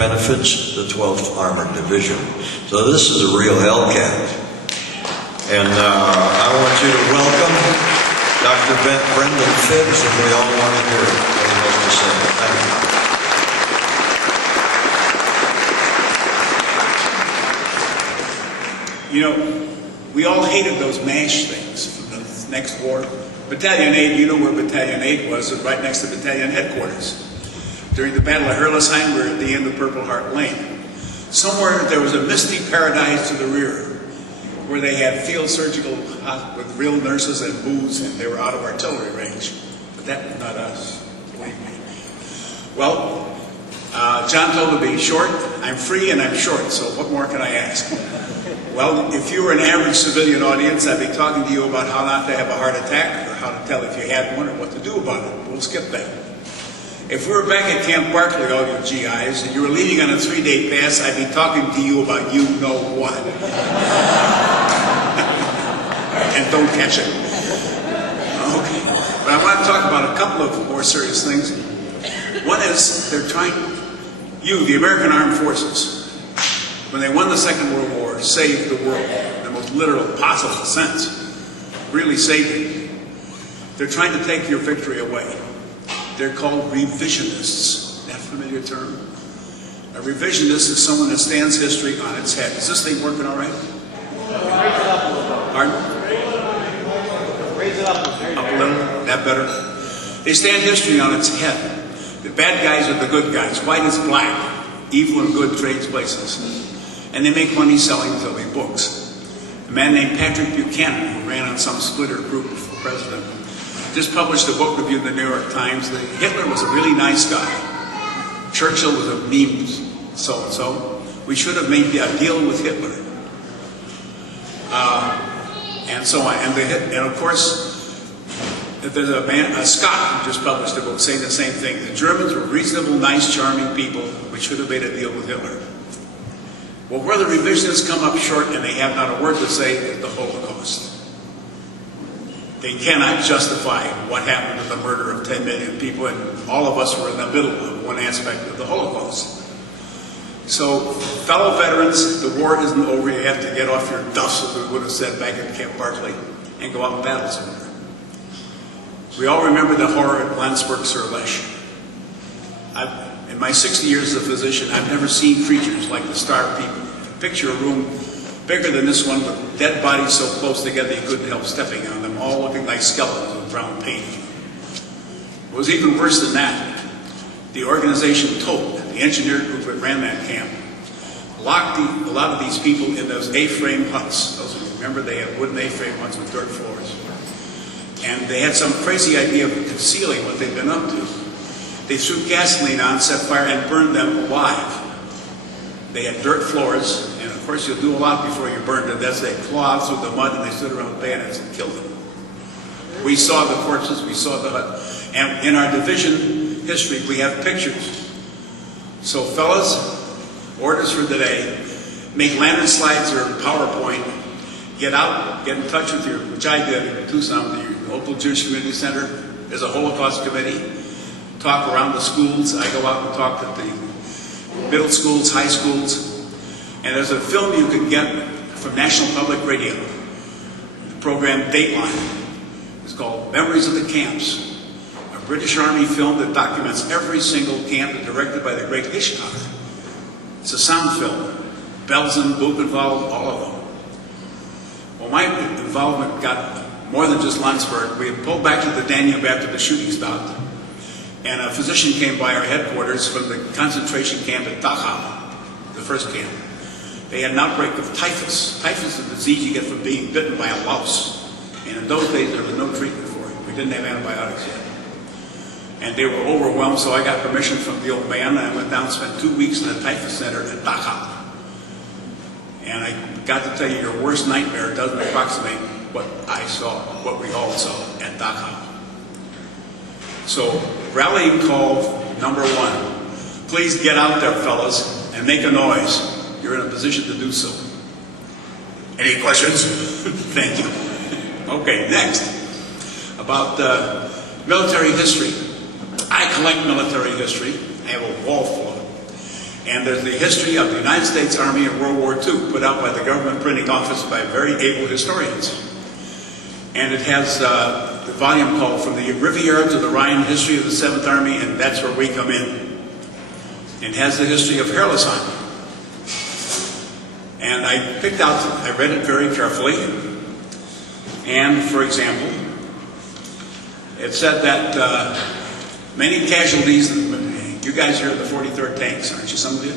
benefits the 12th Armored Division. So this is a real Hellcat. And I want you to welcome Dr. Brendan Phibbs, and we all want to hear what he has to say. Thank you. You know, we all hated those MASH things from the next war. Battalion 8, you know where Battalion 8 was, right next to Battalion Headquarters. During the Battle of Herlesheim, we were at the end of Purple Heart Lane. Somewhere there was a misty paradise to the rear, where they had field surgical with real nurses and booze, and they were out of artillery range. But that was not us, believe me. Well, John told me, short, I'm free and I'm short, so what more can I ask? Well, if you were an average civilian audience, I'd be talking to you about how not to have a heart attack, or how to tell if you had one, or what to do about it. We'll skip that. If we were back at Camp Barkley, all you GIs, and you were leaving on a 3-day pass, I'd be talking to you about you know what. And don't catch it. Okay. But I want to talk about a couple of more serious things. One is, they're trying, the American Armed Forces, when they won the Second World War, saved the world in the most literal possible sense. Really saved it. They're trying to take your victory away. They're called revisionists. That familiar term? A revisionist is someone that stands history on its head. Is this thing working all right? Raise it up a little. Pardon? Raise it up a little. That better? They stand history on its head. The bad guys are the good guys. White is black. Evil and good trades places. And they make money selling silly books. A man named Patrick Buchanan, who ran on some splitter group for president, just published a book review in the New York Times that Hitler was a really nice guy. Churchill was a meme so-and-so. We should have made a deal with Hitler. And so on. And of course, there's a Scot who just published a book saying the same thing. The Germans were reasonable, nice, charming people. We should have made a deal with Hitler. Well, where the revisionists come up short and they have not a word to say is the Holocaust. They cannot justify what happened to the murder of 10 million people, and all of us were in the middle of one aspect of the Holocaust. So, fellow veterans, the war isn't over. You have to get off your duffs, as we would have said back at Camp Barkley, and go out and battle somewhere. We all remember the horror at Landsberg-sur-Lech. In my 60 years as a physician, I've never seen creatures like the starved people. Picture a room bigger than this one with dead bodies so close together you couldn't help stepping on them, all looking like skeletons with brown paint. It was even worse than that. The organization Todt, the engineer group that ran that camp, locked a lot of these people in those A-frame huts. Those who remember, they had wooden A-frame huts with dirt floors. And they had some crazy idea of concealing what they'd been up to. They threw gasoline on, set fire, and burned them alive. They had dirt floors, and of course you'll do a lot before you burn to death. They clawed through the mud and they stood around with bayonets and killed them. We saw the corpses, we saw the hut. And in our division history, we have pictures. So fellas, orders for today, make lantern slides or PowerPoint, get out, get in touch with which I did in Tucson, your local Jewish Community Center. There's a Holocaust committee. Talk around the schools. I go out and talk to the middle schools, high schools. And there's a film you can get from National Public Radio. The program Dateline. It's called Memories of the Camps. A British Army film that documents every single camp, directed by the great Hitchcock. It's a sound film. Belsen, Buchenwald, all of them. Well, my involvement got more than just Landsberg. We had pulled back to the Danube after the shooting stopped. And a physician came by our headquarters from the concentration camp at Dachau, the first camp. They had an outbreak of typhus. Typhus is a disease you get from being bitten by a louse. And in those days, there was no treatment for it. We didn't have antibiotics yet. And they were overwhelmed, so I got permission from the old man, and I went down and spent 2 weeks in the typhus center at Dachau. And I got to tell you, your worst nightmare doesn't approximate what I saw, what we all saw at Dachau. So, rallying call number 1. Please get out there, fellas, and make a noise. You're in a position to do so. Any questions? Thank you. Okay, next. About military history. I collect military history. I have a wall full of it. And there's the history of the United States Army in World War II, put out by the government printing office by very able historians. And it has the volume called From the Riviera to the Rhine, History of the 7th Army, and that's where we come in. It has the history of Herlesheim. And I picked out, I read it very carefully. And, for example, it said that many casualties, you guys are in the 43rd Tanks, aren't you, some of you?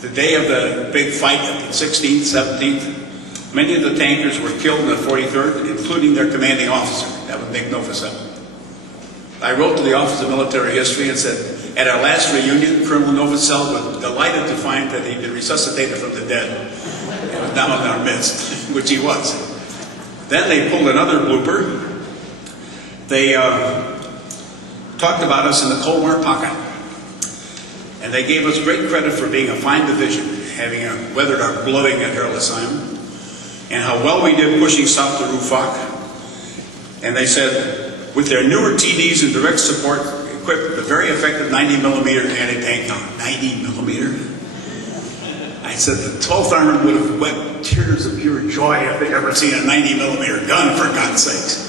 The day of the big fight, the 16th, 17th, many of the tankers were killed in the 43rd, including their commanding officer. That was Nick Novosel. I wrote to the Office of Military History and said, at our last reunion, Colonel Novosel was delighted to find that he'd been resuscitated from the dead and was now in our midst, which he was. Then they pulled another blooper. They talked about us in the Colmar pocket. And they gave us great credit for being a fine division, having weathered our blooding at Herlesheim, and how well we did pushing south to Rufak. And they said, with their newer TDs and direct support, equipped with a very effective 90mm anti-tank gun. 90mm? I said the 12th Armored would have wept tears of pure joy if they'd ever seen a 90mm gun, for God's sakes.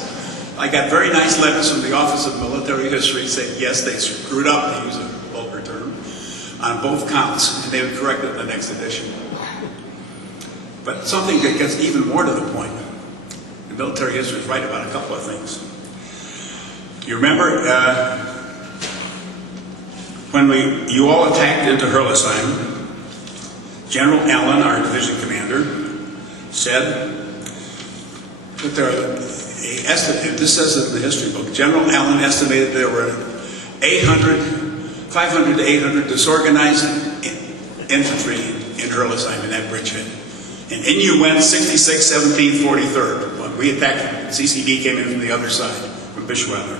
I got very nice letters from the Office of Military History saying, yes, they screwed up, to use a vulgar term, on both counts, and they would correct it in the next edition. But something that gets even more to the point, the military history is right about a couple of things. You remember when you all attacked into Herlesheim, General Allen, our division commander, said that this says it in the history book, General Allen estimated there were 500 to 800 disorganized infantry in Herlesheim, in that bridgehead. And in you went 66, 17, 43rd. When we attacked, CCB came in from the other side, from Bischweiler.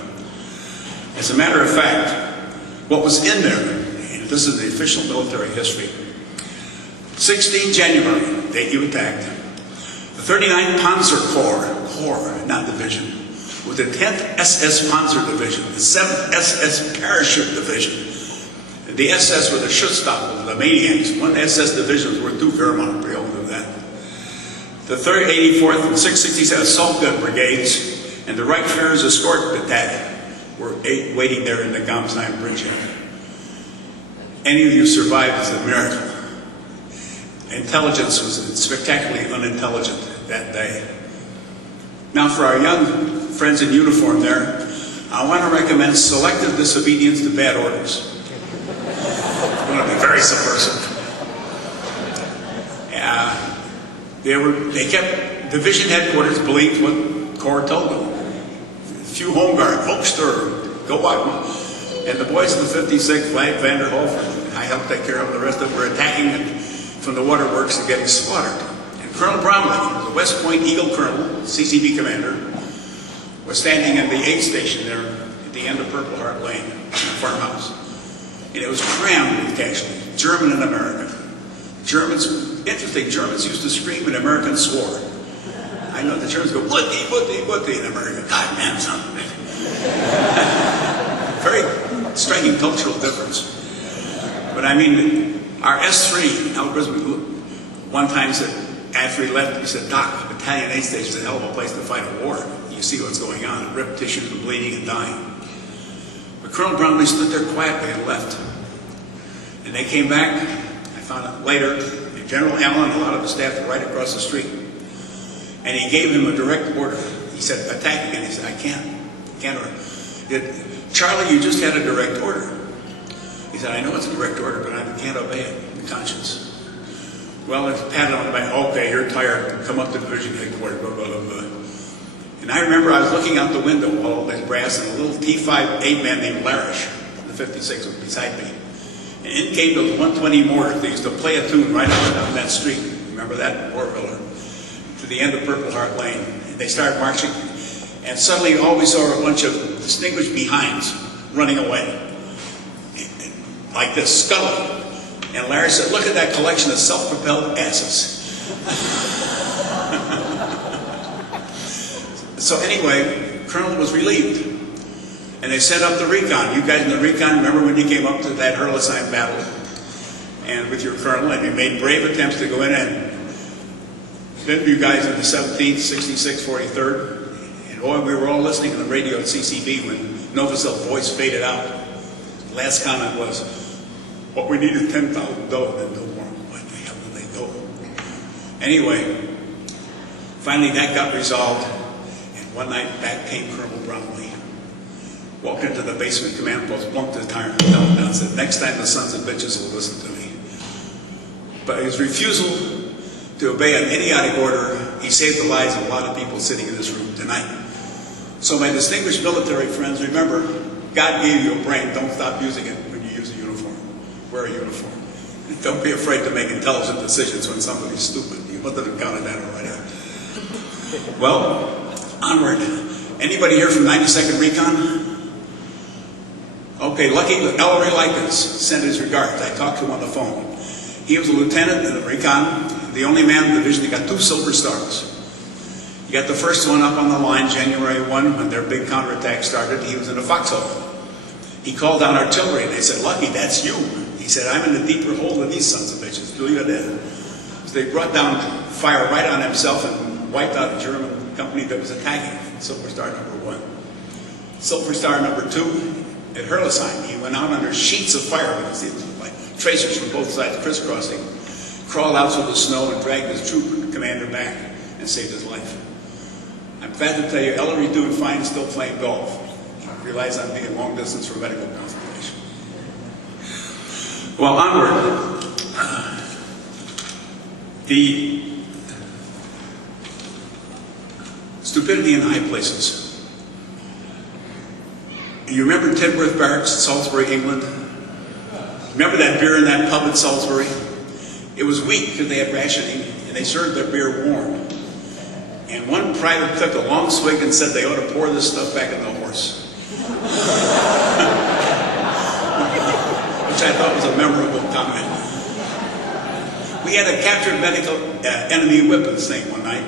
As a matter of fact, what was in there, and this is the official military history, 16 January, date you attacked, the 39th Panzer Corps, not division, with the 10th SS Panzer Division, the 7th SS Parachute Division. The SS were the Schutzstaffel, the maniacs. One SS division was worth 2 Wehrmacht, we all knew that. The 3rd, 84th, and 667 Assault Gun Brigades, and the Reichsführer's Escort Battalion were waiting there in the Gamsheim bridgehead. Any of you survived is a miracle. Intelligence was spectacularly unintelligent that day. Now for our young friends in uniform there, I want to recommend selective disobedience to bad orders. It's going to be very subversive. They kept, division headquarters believed what Corps told them. Few home guard, Hochstur, go out. And the boys of the 56th, Flag Vander Hof, I helped take care of them, the rest of them were attacking it from the waterworks and getting slaughtered. And Colonel Bromley, the West Point Eagle Colonel, CCB commander, was standing in the aid station there at the end of Purple Heart Lane, in the farmhouse. And it was crammed with casualties, German and American. Germans, interesting, Germans used to scream and Americans swore. I know the Germans go, "Wutty, wutty, wutty," in America. God, man, son. Very striking cultural difference. But I mean, our S3, Al Griswold, one time said, after he left, he said, "Doc, Battalion aid station is a hell of a place to fight a war. You see what's going on, ripped tissues and bleeding and dying." But Colonel Bromley stood there quietly and left. And they came back. I found out later, General Allen and a lot of the staff were right across the street. And he gave him a direct order. He said, "Attack again." He said, "I can't. Charlie, you just had a direct order." He said, "I know it's a direct order, but I can't obey it in conscience." Well, I patted on the back. "Okay, you're tired. Come up to division headquarters, blah, blah, blah, blah." And I remember I was looking out the window while all this brass, and a little T5 8-man named Larish, the 56 was beside me. And in came those 120 mortars. They used to play a tune right up and down that street. Remember that? Warviller. To the end of Purple Heart Lane. And they started marching. And suddenly all we saw were a bunch of distinguished behinds running away. Like this, sculling. And Larry said, "Look at that collection of self-propelled asses." So anyway, Colonel was relieved. And they set up the recon. You guys in the recon, remember when you came up to that Hurlesheim battle and with your colonel, and you made brave attempts to go in and then you guys in the 17th, 66th, 43rd, and boy, we were all listening to the radio at CCB when Novosel's voice faded out. The last comment was, what we need is 10,000 dough, then no more. What the hell did they go? Anyway, finally that got resolved, and one night back came Colonel Brownlee. Walked into the basement command post, plunked his tire down and said, next time the sons of bitches will listen to me. But his refusal to obey an idiotic order, he saved the lives of a lot of people sitting in this room tonight. So my distinguished military friends, remember, God gave you a brain. Don't stop using it when you use a uniform. Wear a uniform. Don't be afraid to make intelligent decisions when somebody's stupid. You must have counted that already. Well, onward. Anybody here from 92nd Recon? Okay, lucky Ellery Likens sent his regards. I talked to him on the phone. He was a lieutenant in the Recon, the only man in the division that got 2 silver stars. He got the first one up on the line January 1 when their big counterattack started. He was in a foxhole. He called down artillery and they said, Lucky, that's you. He said, I'm in a deeper hole than these sons of bitches. Believe it in. So they brought down fire right on himself and wiped out a German company that was attacking. Silver Star number 1. Silver Star number 2 at Hurlesheim. He went out under sheets of fire because it was like tracers from both sides crisscrossing, crawled out through the snow and dragged his troop commander back and saved his life. I'm glad to tell you, Ellery's doing fine, still playing golf. He relies on being long distance for medical consultation. Well, onward. The stupidity in high places. You remember Tidworth Barracks, Salisbury, England? Remember that beer in that pub at Salisbury? It was weak because they had rationing, and they served their beer warm. And one private took a long swig and said they ought to pour this stuff back in the horse. Which I thought was a memorable comment. We had a captured medical enemy weapons thing one night,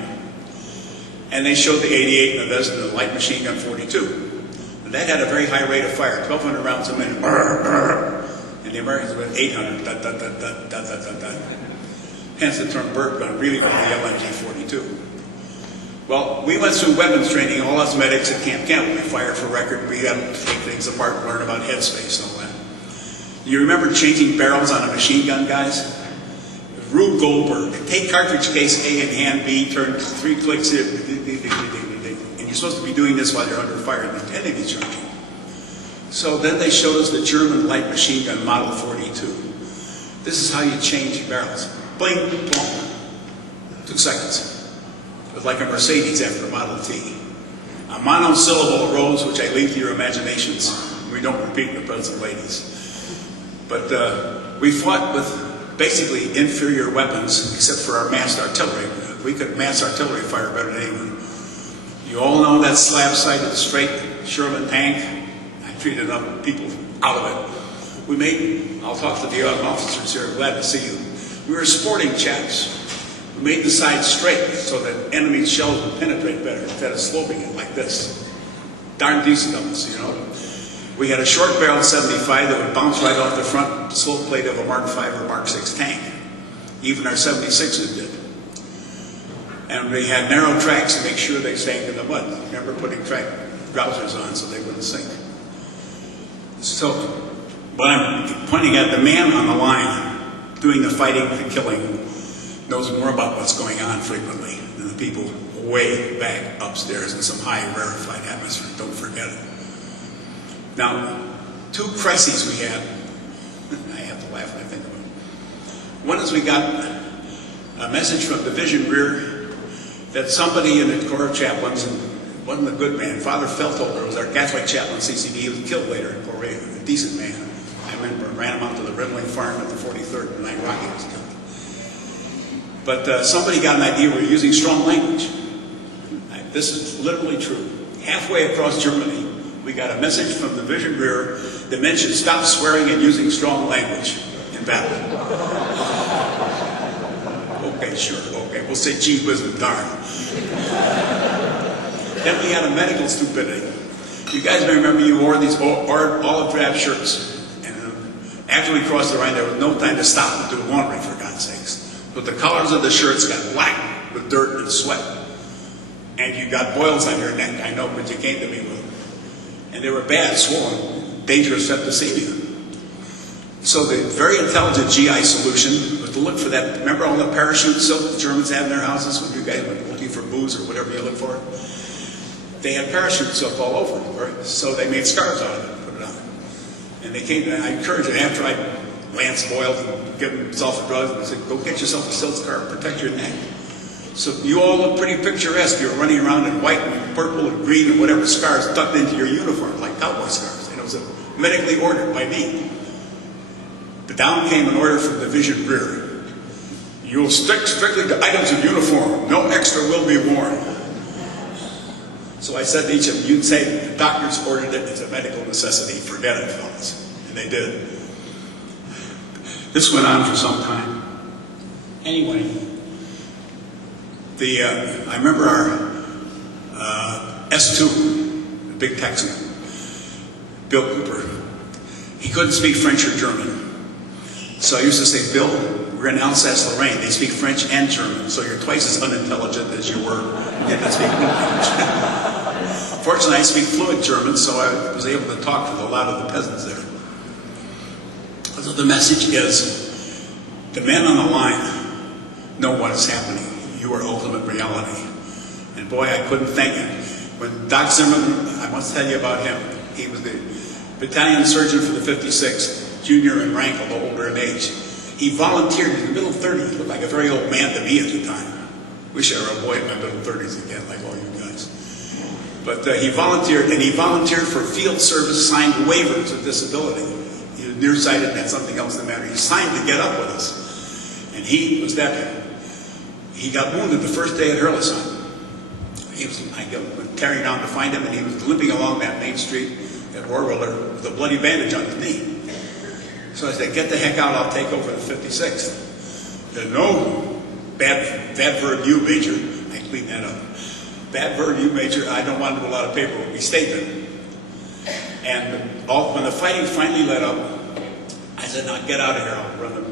and they showed the 88 and the vest and the light machine gun 42. And that had a very high rate of fire, 1,200 rounds a minute. And the Americans went 800, dot, dot, dot, dot, dot, dot, dot, dot. Hence the term bird gun, really with the LMG-42. Well, we went through weapons training, all us medics at Camp Campbell. We fired for record, we had to take things apart and learn about headspace and all that. You remember changing barrels on a machine gun, guys? Rube Goldberg. Take cartridge case A and hand B, turn 3 clicks here, and you're supposed to be doing this while you're under fire and the enemy charging. So then they showed us the German light machine gun Model 42. This is how you change barrels. Bling, plong. 2 seconds. It was like a Mercedes after a Model T. A monosyllable arose, which I leave to your imaginations. We don't repeat in the presence of ladies. But we fought with basically inferior weapons, except for our massed artillery. We could mass artillery fire better than anyone. You all know that slab-sided straight Sherman tank. I treated people out of it. We made, I'll talk to the officers here, glad to see you. We were sporting chaps. We made the sides straight so that enemy shells would penetrate better instead of sloping it like this. Darn decent of us, you know. We had a short barrel 75 that would bounce right off the front slope plate of a Mark V or Mark VI tank. Even our 76s did. And we had narrow tracks to make sure they sank in the mud. Remember putting track trousers on so they wouldn't sink. So, but I'm pointing at the man on the line doing the fighting, the killing, knows more about what's going on frequently than the people way back upstairs in some high rarefied atmosphere. Don't forget it. Now, 2 crises we had. I have to laugh when I think of it. One is we got a message from Division Rear that somebody in the Corps of Chaplains, and wasn't a good man, Father Feltholder was our Catholic chaplain CCD. He was killed later in Corps, a decent man. I remember ran him out to the Rimling farm at the 43rd when Rocky was killed. But somebody got an idea we're using strong language. This is literally true. Halfway across Germany, we got a message from the Division Rear that mentioned stop swearing and using strong language in battle. Okay, sure, okay. We'll say gee whiz and darn. Then we had a medical stupidity. You guys may remember you wore these olive drab shirts. And after we crossed the Rhine, there was no time to stop and do laundry, for God's sakes. But the collars of the shirts got black with dirt and sweat. And you got boils on your neck, I know, but you came to me with them. And they were bad, swollen, dangerous septicemia. So the very intelligent GI solution was to look for that. Remember all the parachute silk the Germans had in their houses when you guys were looking for booze or whatever you look for? They had parachute silk all over, right? So they made scarves out of it and put it on. And they came, and I encouraged them after I lanced boiled and give them sulfur drugs, and I said, go get yourself a silk scarf, protect your neck. So you all look pretty picturesque. You're running around in white and purple and green and whatever scarves tucked into your uniform, like cowboy scarves. And it was medically ordered by me. But down came an order from Division Rear. You will stick strictly to items of uniform. No extra will be worn. So I said to each of them, you'd say the doctors ordered it. It's a medical necessity. Forget it, fellas. And they did. This went on for some time. Anyway, I remember our S2, the big Texan, Bill Cooper. He couldn't speak French or German. So I used to say, Bill, we're in Alsace-Lorraine. They speak French and German, so you're twice as unintelligent as you were in the speaking language. Fortunately, I speak fluent German, so I was able to talk to a lot of the peasants there. So the message is, the men on the line know what is happening. You are ultimate reality. And boy, I couldn't thank him. When Doc Zimmerman, I must tell you about him, he was the battalion surgeon for the 56th, junior in rank, although older in age. He volunteered in the middle 30s. He looked like a very old man to me at the time. Wish I were a boy in my middle 30s again, like all you guys. But he volunteered, and he volunteered for field service signed waivers of disability. He was nearsighted and had something else the matter. He signed to get up with us. And he was deputy. He got wounded the first day at Hurlesheim. I went carrying down to find him, and he was limping along that main street at Orwiller with a bloody bandage on his knee. So I said, get the heck out, I'll take over the 56th. He said, no, bad verb you, Major. I cleaned that up. Bad verb you, Major, I don't want to do a lot of paperwork. We stayed there. And when the fighting finally let up, I said, now get out of here, I'll run them.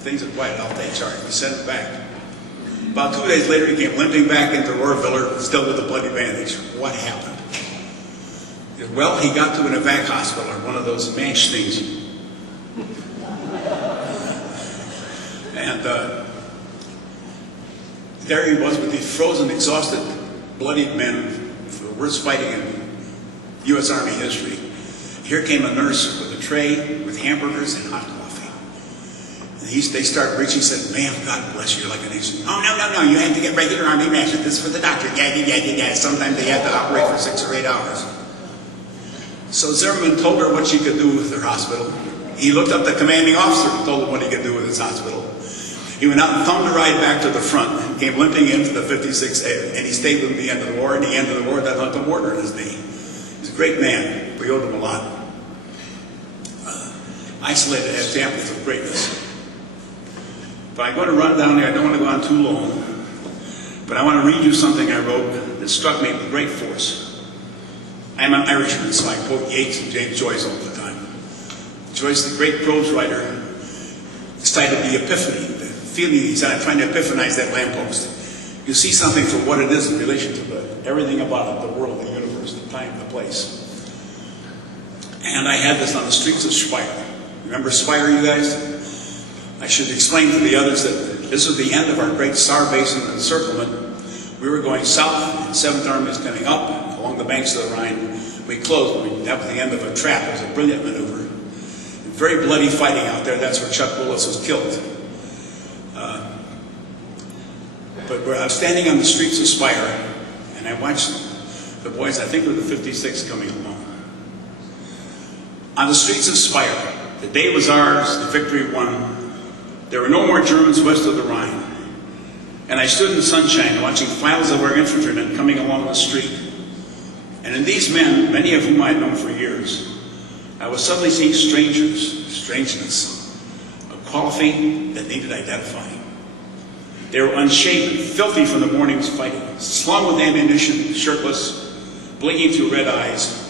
Things are quiet, I'll take charge. We sent him back. About 2 days later, he came limping back into Rohrviller, still with a bloody bandage. What happened? He said, well, he got to an evac hospital, or one of those MASH things. And there he was with these frozen, exhausted, bloodied men, the worst fighting in U.S. Army history. Here came a nurse with a tray with hamburgers and hot coffee. And they started reaching, said, ma'am, God bless you, like an Asian. Oh, no, you have to get regular Army ration. This is for the doctor. Yeah. Sometimes they had to operate for 6 or 8 hours. So Zimmerman told her what she could do with her hospital. He looked up the commanding officer and told him what he could do with his hospital. He went out and thumbed a ride back to the front and came limping into the 56th, and he stayed with him at the end of the war. And at the end of the war, that left a mortar in his knee. He's a great man. We owed him a lot. Isolated examples of greatness. But I'm going to run down there. I don't want to go on too long. But I want to read you something I wrote that struck me with great force. I'm an Irishman, so I quote Yeats and James Joyce all the time. Joyce, the great prose writer, cited the epiphany, the feeling he said, I'm trying to epiphanize that lamppost. You see something for what it is in relation to everything about it, the world, the universe, the time, the place. And I had this on the streets of Speyer. Remember Speyer, you guys? I should explain to the others that this was the end of our great Saar Basin encirclement. We were going south, and 7th Army was coming up along the banks of the Rhine. We closed. That was the end of a trap. It was a brilliant maneuver. Very bloody fighting out there. That's where Chuck Willis was killed. But I was standing on the streets of Speyer, and I watched the boys, I think it was the 56th, coming along. On the streets of Speyer, the day was ours, the victory won. There were no more Germans west of the Rhine. And I stood in the sunshine watching files of our infantrymen coming along the street. And in these men, many of whom I had known for years, I was suddenly seeing strangeness, a quality that needed identifying. They were unshaven, filthy from the morning's fighting, slung with ammunition, shirtless, blinking through red eyes,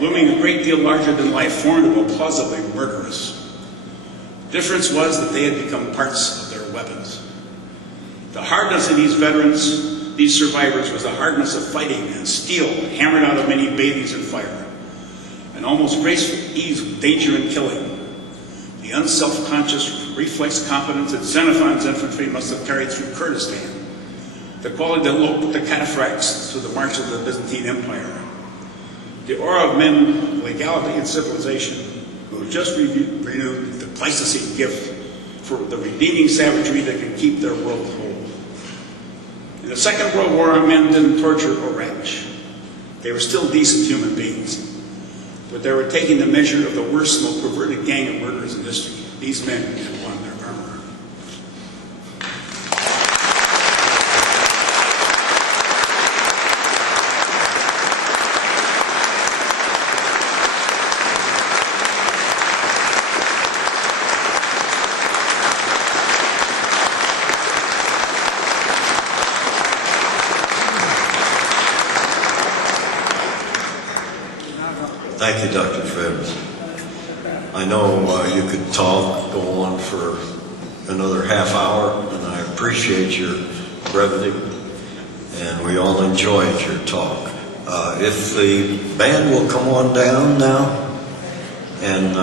looming a great deal larger than life, formidable, plausibly murderous. Difference was that they had become parts of their weapons. The hardness of these veterans, these survivors, was the hardness of fighting and steel hammered out of many bathes in fire. An almost graceful ease with danger and killing. The unself-conscious reflex competence that Xenophon's infantry must have carried through Kurdistan. The quality that loped the cataphracts through the marches of the Byzantine Empire. The aura of men of legality and civilization who have just renewed the Pleistocene gift for the redeeming savagery that can keep their world whole. In the Second World War, our men didn't torture or ravish. They were still decent human beings. But they were taking the measure of the worst, most perverted gang of murderers in history. These men had won their armor. Thank you, Dr. Phibbs. I know you could talk, go on for another half hour, and I appreciate your brevity, and we all enjoyed your talk. If the band will come on down now, and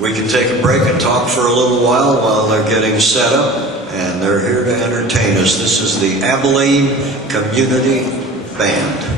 we can take a break and talk for a little while they're getting set up, and they're here to entertain us. This is the Abilene Community Band.